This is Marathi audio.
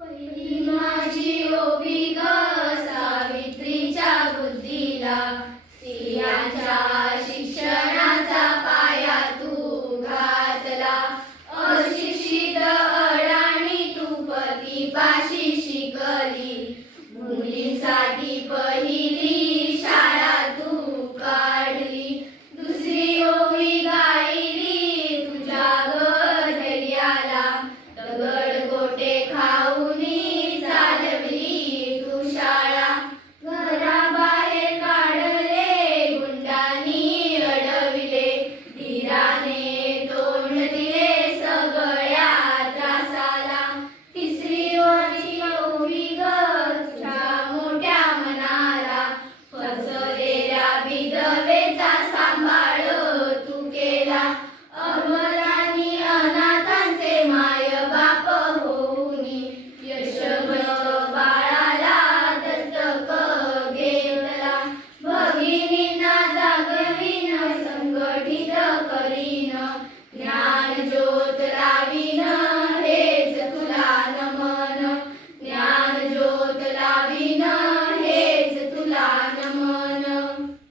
पहिली माझी ओवी ग सावित्रीच्या बुद्धीला, स्त्रियांच्या शिक्षणाचा पाया तू घातला. अशिक्षित अडाणी तू पतीपाशी शिकली, मुलींसाठी पहिली शाळा तू काढली. दुसरी ओवी गायली तुझ्या ग धैर्याला, दगड गोटे खाऊनी